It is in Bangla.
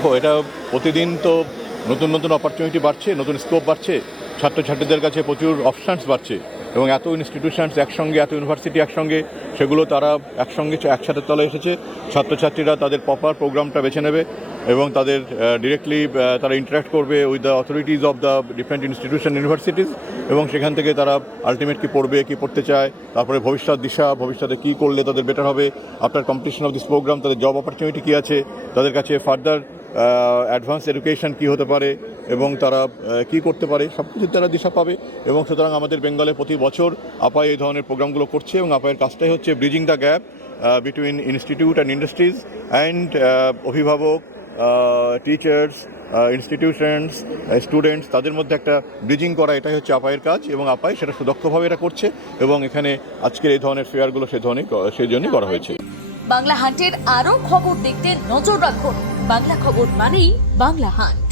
দেখো, এটা প্রতিদিন তো নতুন নতুন অপরচুনিটি বাড়ছে, নতুন স্কোপ বাড়ছে, ছাত্রছাত্রীদের কাছে প্রচুর অপশানস বাড়ছে এবং এত ইনস্টিটিউশনস একসঙ্গে, এত ইউনিভার্সিটি একসঙ্গে, সেগুলো তারা একসাথে তলে এসেছে। ছাত্রছাত্রীরা তাদের প্রপার প্রোগ্রামটা বেছে নেবে এবং তাদের ডিরেক্টলি তারা ইন্টারাক্ট করবে with the authorities of the different institution universities এবং সেখান থেকে তারা আলটিমেট কী পড়বে, কী পড়তে চায়, তারপরে ভবিষ্যৎ দিশা, ভবিষ্যতে কী করলে তাদের বেটার হবে, after completion of this program তাদের জব অপরচুনিটি কী আছে, তাদের কাছে ফার্দার অ্যাডভান্স এডুকেশন কী হতে পারে এবং তারা কী করতে পারে, সব কিছু তারা দিশা পাবে। এবং সুতরাং আমাদের বেঙ্গলে প্রতি বছর আপাই এই ধরনের প্রোগ্রামগুলো করছে এবং আপায়ের কাজটাই হচ্ছে bridging the gap between institute and industries and অভিভাবক, টিচার্স, ইনস্টিটিউশনস, স্টুডেন্টস, তাদের মধ্যে একটা ব্রিজিং করা, এটাই হচ্ছে আপায়ের কাজ এবং আপাই সেটা সুদক্ষভাবে এটা করছে এবং এখানে আজকের এই ধরনের ফেয়ারগুলো সেই জন্যই করা হয়েছে। বাংলা হান্টের আরও খবর দেখতে নজর রাখুন। বাংলা খবর মানেই বাংলা হান্ট।